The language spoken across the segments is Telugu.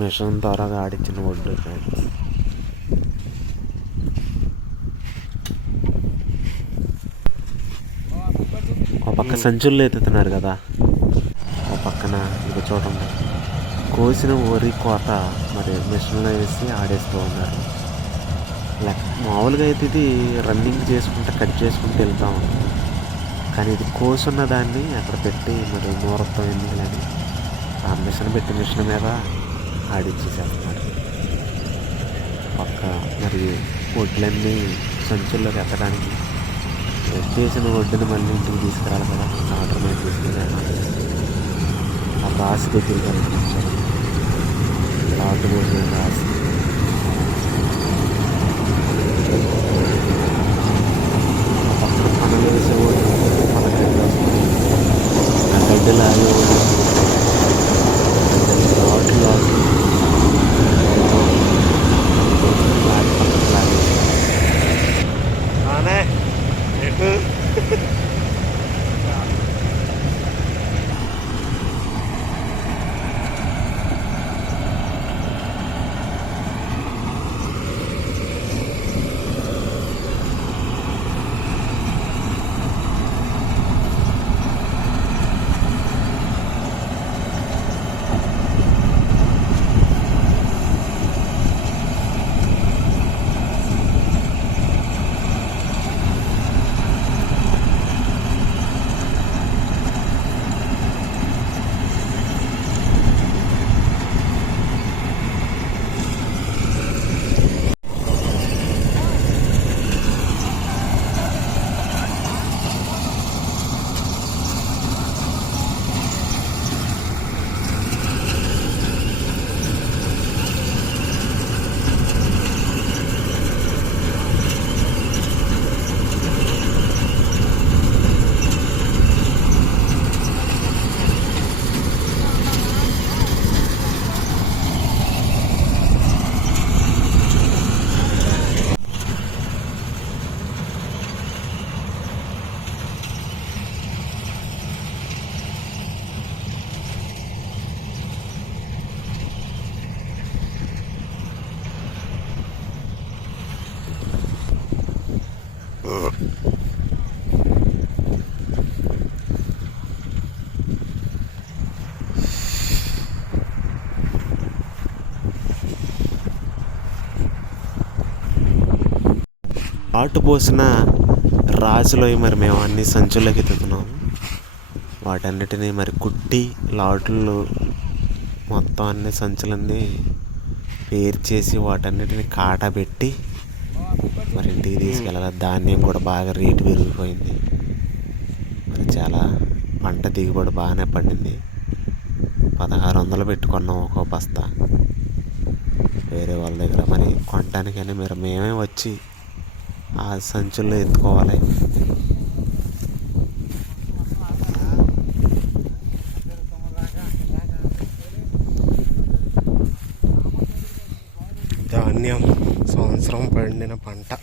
మిషన్ త్వరగా ఆడించిన ఒడ్డు ఒక పక్క సంచుల్లో ఎత్తుతున్నారు కదా. ఒక పక్కన ఇది చూడండి. కోసిన వరి కోత మరి మిషన్లో వేసి ఆడేస్తూ ఉన్నారు. లెక్క మామూలుగా అయితే ఇది రన్నింగ్ చేసుకుంటూ కట్ చేసుకుంటూ వెళ్తా ఉంది కానీ ఇది కోసున్న దాన్ని అక్కడ పెట్టి మరి నూరత్వం ఎందుకులని ఆ మిషన్ పెట్టి మిషన్ మీద ఆడించేసేస్తున్నారు. పక్క మరియు వడ్లన్నీ సంచుల్లో ఎత్తడానికి చేసిన వడ్డును మళ్ళీ ఇంటికి తీసుకురాలి కదా? ఆర్డర్ మీద తీసుకెళ్ళాను ఆ రాసి దగ్గరికి కనిపించారు లాట్ పోసిన రాసి Ha ha ha. ఆటు పోసిన రాజులో మరి మేము అన్ని సంచుల్లోకి ఎత్తుతున్నాం. వాటన్నిటిని మరి కుట్టి లాట్లు మొత్తం అన్ని సంచులన్నీ పేర్చేసి వాటన్నిటిని కాట పెట్టి మరి ఇంటికి తీసుకెళ్ళాలి? ధాన్యం కూడా బాగా రేటు పెరిగిపోయింది. మరి చాలా పంట దిగుబడి బాగానే పండింది. పదహారు వందలు పెట్టుకున్నాం ఒక బస్తా. వేరే వాళ్ళ దగ్గర మరి కొనడానికైనా మీరు మేమే వచ్చి ఆ సంచుల్లో ఎత్తుకోవాలి. ధాన్యం సంవత్సరం పండిన పంట.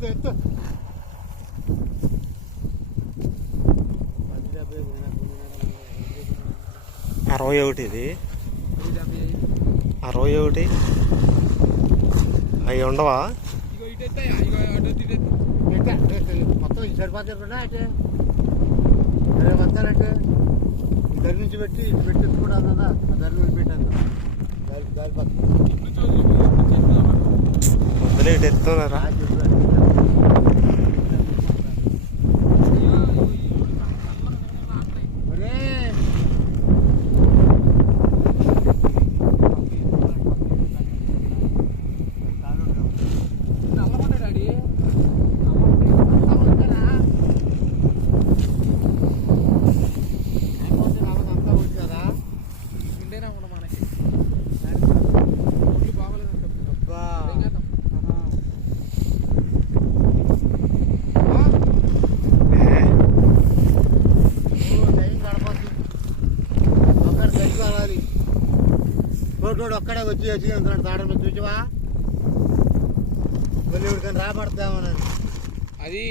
ఎత్తు ఎత్తు. పది డెబ్బై అరవై ఒకటి ఇది. అరవై ఒకటి. అవి ఉండవా? మొత్తం ఈ సరిపోతారు అంటే? అరే వస్తానంటే ఈ దరి నుంచి పెట్టి ఇటు పెట్టి కూడా అన్నదా? ఆ దరి నుంచి పెట్టాను దారి దారి పక్కన. ఎత్తున్నారా ఎక్కడ వచ్చి వచ్చి అంటున్నాడు తాడలో చూసివా? వెళ్ళివుడు కానీ రాబడతామని. అది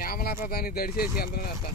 యామలాత దాన్ని దడిచేసి వెళ్తున్నాడు అట్ట